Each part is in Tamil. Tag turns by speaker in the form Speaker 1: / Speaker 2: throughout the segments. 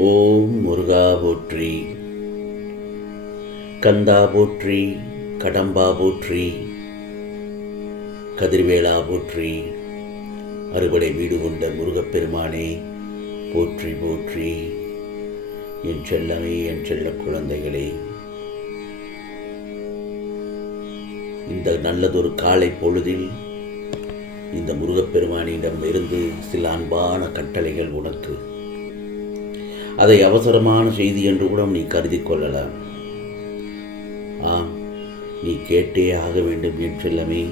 Speaker 1: ஓம் முருகா போற்றி. கந்தா போற்றி கடம்பா போற்றி கதிர்வேளா போற்றி அறுபடை வீடு கொண்ட முருகப்பெருமானே போற்றி போற்றி. என் செல்லமே என் செல்ல குழந்தைகளே. இந்த நல்லதொரு காலை பொழுதில் இந்த முருகப்பெருமானிடம் இருந்து சில அன்பான கட்டளைகள் உனக்கு. அதை அவசரமான செய்தி என்று கூட நீ கருதி கொள்ளலாம். ஆம் நீ கேட்டே ஆக வேண்டும் என் செல்லமே.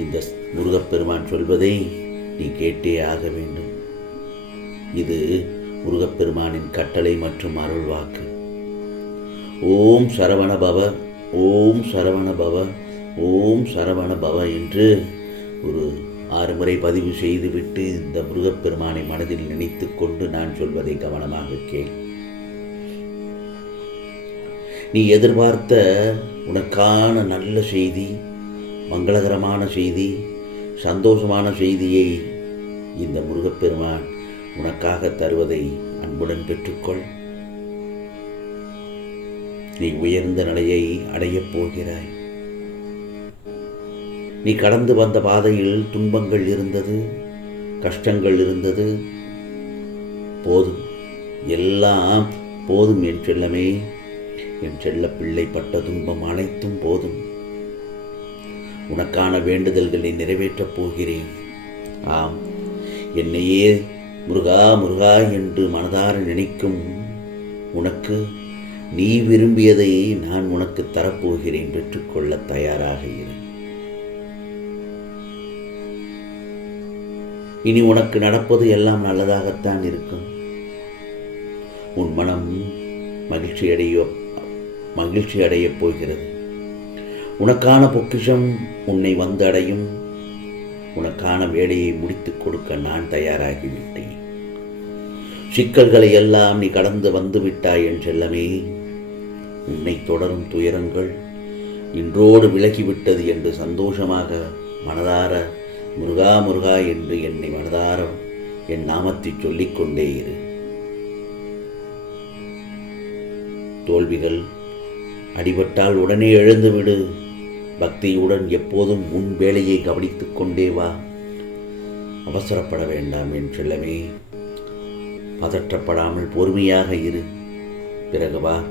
Speaker 1: இந்த முருகப்பெருமான் சொல்வதை நீ கேட்டே ஆக வேண்டும். இது முருகப்பெருமானின் கட்டளை மற்றும் அருள் வாக்கு. ஓம் சரவண பவ ஓம் சரவண பவ ஓம் சரவண பவ என்று ஒரு ஆறு முறை பதிவு செய்துவிட்டு இந்த முருகப்பெருமானை மனதில் நினைத்து கொண்டு நான் சொல்வதை கவனமாக கேள். நீ எதிர்பார்த்த உனக்கான நல்ல செய்தி மங்களகரமான செய்தி சந்தோஷமான செய்தியை இந்த முருகப்பெருமான் உனக்காக தருவதை அன்புடன் பெற்றுக்கொள். நீ உயர்ந்த நிலையை அடையப் போகிறாய். நீ கடந்து வந்த பாதையில் துன்பங்கள் இருந்தது கஷ்டங்கள் இருந்தது. போதும் எல்லாம் போதும் என் செல்லமே. என் செல்ல பிள்ளை பட்ட துன்பம் அனைத்தும் போதும். உனக்கான வேண்டுதல்களை நிறைவேற்றப் போகிறேன். ஆம் என்னையே முருகா முருகா என்று மனதார நினைக்கும் உனக்கு நீ விரும்பியதை நான் உனக்கு தரப்போகிறேன் பெற்றுக்கொள்ள தயாராக இரு. இனி உனக்கு நடப்பது எல்லாம் நல்லதாகத்தான் இருக்கும். உன் மனம் மகிழ்ச்சி அடைய மகிழ்ச்சி அடையப் போகிறது. உனக்கான பொக்கிஷம் உன்னை வந்து அடையும் உனக்கான வேலையை முடித்துக் கொடுக்க நான் தயாராகிவிட்டேன். சிக்கல்களை எல்லாம் நீ கடந்து வந்து விட்டாய் என் செல்லமே. உன்னை தொடரும் துயரங்கள் இன்றோடு விலகிவிட்டது என்று சந்தோஷமாக மனதார முருகா முருகா என்று என்னை மனதாரம் என் நாமத்தை சொல்லிக்கொண்டே இரு. தோல்விகள் அடிபட்டால் உடனே எழுந்துவிடு. பக்தியுடன் எப்போதும் உன் வேலையை கவனித்துக் கொண்டே வா. அவசரப்பட வேண்டாம் என் செல்லமே. பதற்றப்படாமல் பொறுமையாக இரு. பிறகு வா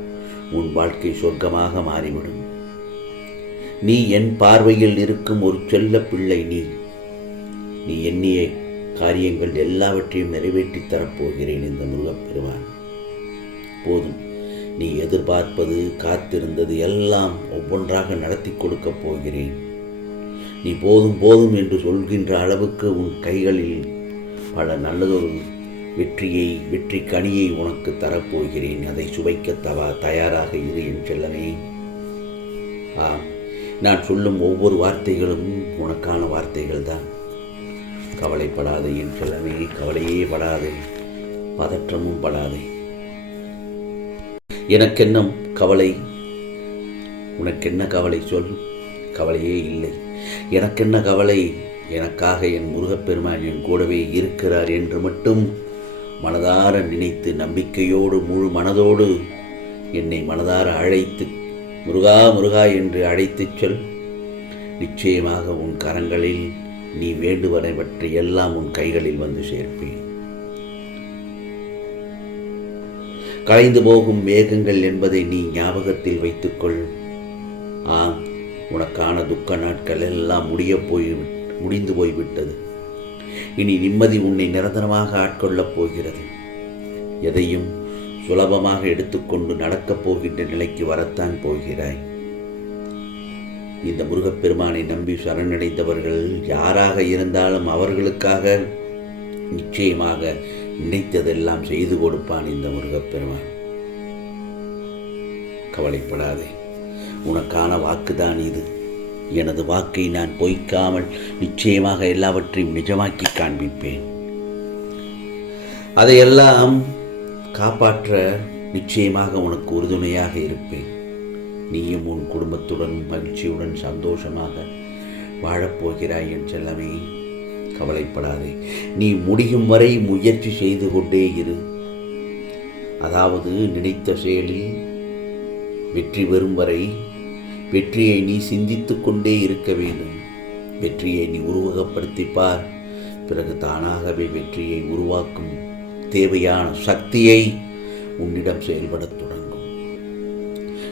Speaker 1: உன் வாழ்க்கை சொர்க்கமாக மாறிவிடும். நீ என் பார்வையில் இருக்கும் ஒரு செல்ல பிள்ளை நீ. நீ எண்ணிய காரியங்கள் எல்லாவற்றையும் நிறைவேற்றித் தரப்போகிறேன் இந்த முருகப்பெருமான். போதும் நீ எதிர்பார்ப்பது காத்திருந்தது எல்லாம் ஒவ்வொன்றாக நடத்தி கொடுக்கப் போகிறேன். நீ போதும் போதும் என்று சொல்கின்ற அளவுக்கு உன் கைகளில் பல நல்லதொரு வெற்றியை வெற்றி கனியை உனக்கு தரப்போகிறேன். அதை சுவைக்க தவா தயாராக இரு என் செல்லமே. ஆ நான் சொல்லும் ஒவ்வொரு வார்த்தைகளும் உனக்கான வார்த்தைகள் தான் கவலைப்படாதே என் செல்லமே கவலையே படாதே பதற்றமும் படாதே. எனக்கென்ன கவலை? உனக்கென்ன கவலை சொல்? கவலையே இல்லை. எனக்கென்ன கவலை? எனக்காக என் முருகப்பெருமான் என் கூடவே இருக்கிறார் என்று மட்டும் மனதார நினைத்து நம்பிக்கையோடு முழு மனதோடு என்னை மனதார அழைத்து முருகா முருகா என்று அழைத்துச் சொல். நிச்சயமாக உன் கரங்களில் நீ வேண்டுவனவற்றை எல்லாம் உன் கைகளில் வந்து சேர்ப்பேன். கலைந்து போகும் மேகங்கள் என்பதை நீ ஞாபகத்தில் வைத்துக்கொள். ஆம் உனக்கான துக்க நாட்கள் எல்லாம் முடிய போய் முடிந்து போய்விட்டது. இனி நிம்மதி உன்னை நிரந்தரமாக ஆட்கொள்ளப் போகிறது. எதையும் சுலபமாக எடுத்துக்கொண்டு நடக்கப் போகின்ற நிலைக்கு வரத்தான் போகிறாய். இந்த முருகப்பெருமானை நம்பி சரணடைந்தவர்கள் யாராக இருந்தாலும் அவர்களுக்காக நிச்சயமாக நினைத்ததெல்லாம் செய்து கொடுப்பான் இந்த முருகப்பெருமான். கவலைப்படாதே. உனக்கான வாக்குதான் இது. எனது வாக்கை நான் பொய்க்காமல் நிச்சயமாக எல்லாவற்றையும் நிஜமாக்கி காண்பிப்பேன். அதையெல்லாம் காப்பாற்ற நிச்சயமாக உனக்கு உறுதுணையாக இருப்பேன். நீயும் உன் குடும்பத்துடன் மகிழ்ச்சியுடன் சந்தோஷமாக வாழப்போகிறாய் என் செல்லமே. கவலைப்படாதே. நீ முடியும் வரை முயற்சி செய்து கொண்டே இரு. அதாவது நினைத்த செயலில் வெற்றி பெறும் வரை வெற்றியை நீ சிந்தித்து கொண்டே இருக்க வேண்டும். வெற்றியை நீ உருவகப்படுத்திப்பார் பிறகு தானாகவே வெற்றியை உருவாக்கும் தேவையான சக்தியை உன்னிடம் செயல்படத் தொடங்கும்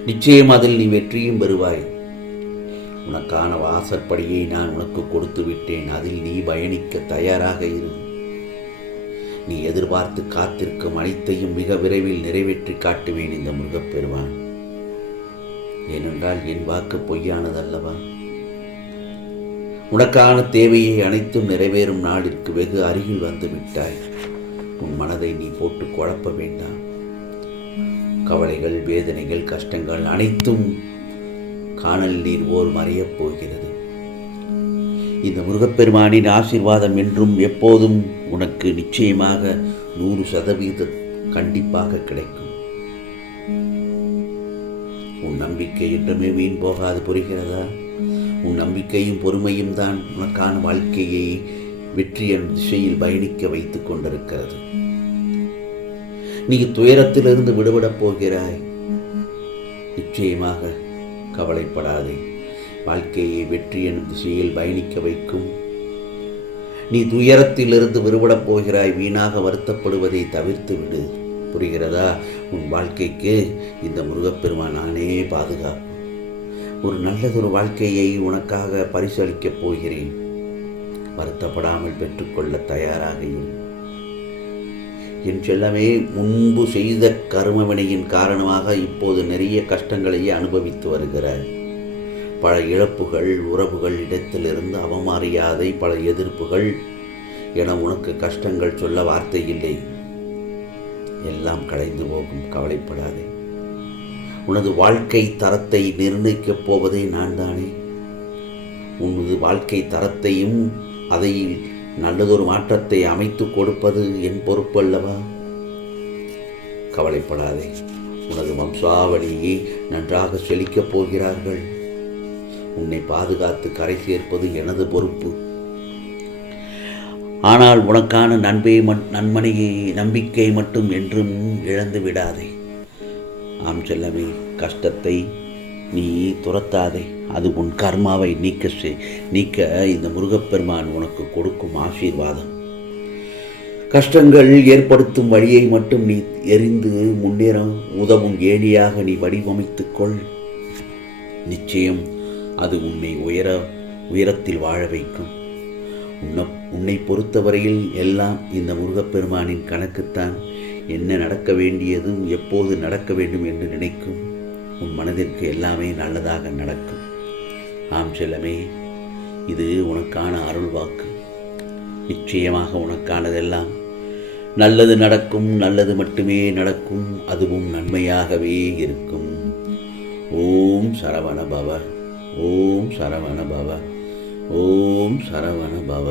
Speaker 1: நிச்சயம் அதில் நீ வெற்றியும் பெறுவாய். உனக்கான வாசற்படியை நான் உனக்கு கொடுத்து விட்டேன். அதில் நீ பயணிக்க தயாராக இரு. நீ எதிர்பார்த்து காத்திருக்கும் அனைத்தையும் மிக விரைவில் நிறைவேற்றி காட்டுவேன் இந்த முருகப்பெருவான் ஏனென்றால் என் வாக்கு பொய்யானதல்லவா? உனக்கான தேவையை அனைத்தும் நிறைவேறும் நாளிற்கு வெகு அருகில் வந்து விட்டாய் உன் மனதை நீ போட்டு குழப்ப வேண்டாம். கவலைகள் வேதனைகள் கஷ்டங்கள் அனைத்தும் காணல் நீர் ஓர் மறையப் போகிறது. இந்த முருகப்பெருமானின் ஆசீர்வாதம் என்றும் எப்போதும் உனக்கு நிச்சயமாக நூறு சதவீதம் கண்டிப்பாக கிடைக்கும். உன் நம்பிக்கை என்றுமே வீண் போகாது புரிகிறதா? உன் நம்பிக்கையும் பொறுமையும் தான் உனக்கான வாழ்க்கையை வெற்றி திசையில் பயணிக்க வைத்துக் கொண்டிருக்கிறது. நீ துயரத்திலிருந்து விடுபடப் போகிறாய். நிச்சயமாக கவலைப்படாதே. வாழ்க்கையை வெற்றி எனும் திசையில் பயணிக்க வைக்கும். நீ துயரத்திலிருந்து விடுபடப் போகிறாய் வீணாக வருத்தப்படுவதை தவிர்த்து விடு. புரிகிறதா? உன் வாழ்க்கைக்கு இந்த முருகப்பெருமான் நானே பாதுகாப்பு. ஒரு நல்லதொரு வாழ்க்கையை உனக்காக பரிசளிக்கப் போகிறேன். வருத்தப்படாமல் பெற்றுக்கொள்ள தயாராக இரு. என் செல்லமே முன்பு செய்த கர்மவினையின் காரணமாக இப்போது நிறைய கஷ்டங்களையே அனுபவித்து வருகிறாய். பல இழப்புகள் உறவுகள் இடத்திலிருந்து அவமரியாதை பல எதிர்ப்புகள் என உனக்கு கஷ்டங்கள் சொல்ல வார்த்தை இல்லை. எல்லாம் கலைந்து போகும் கவலைப்படாதே. உனது வாழ்க்கை தரத்தை நிர்ணயிக்கப் போவதே நான் தானே உனது வாழ்க்கை தரத்தையும் அதை நல்லதொரு மாற்றத்தை அமைத்து கொடுப்பது என் பொறுப்பு அல்லவா கவலைப்படாதே. உனது வம்சாவளியை நன்றாக செழிக்கப் போகிறார்கள். உன்னை பாதுகாத்து கரை சேர்ப்பது எனது பொறுப்பு. ஆனால் உனக்கான நண்பை நன்மனையை நம்பிக்கை மட்டும் என்றும் இழந்து விடாதே ஆம் செல்லமே கஷ்டத்தை நீ துரத்தாதே. அது உன் கர்மாவை நீக்க செய். நீக்க இந்த முருகப்பெருமான் உனக்கு கொடுக்கும் ஆசீர்வாதம். கஷ்டங்கள் ஏற்படுத்தும் வழியை மட்டும் நீ எரிந்து முன்னேற உதவும் ஏணியாக நீ வடிவமைத்துக்கொள் நிச்சயம் அது உன்னை உயர உயரத்தில் வாழ வைக்கும். உன்னை உன்னை பொறுத்தவரையில் எல்லாம் இந்த முருகப்பெருமானின் கணக்குத்தான். என்ன நடக்க வேண்டியதும் எப்போது நடக்க வேண்டும் என்று நினைக்கும். உன் மனதிற்கு எல்லாமே நல்லதாக நடக்கும். ஆம் செல்லமே இது உனக்கான அருள் வாக்கு. நிச்சயமாக உனக்கானதெல்லாம் நல்லது நடக்கும் நல்லது மட்டுமே நடக்கும் அதுவும் நன்மையாகவே இருக்கும். ஓம் சரவண பவ ஓம் சரவண பவ ஓம் சரவண பவ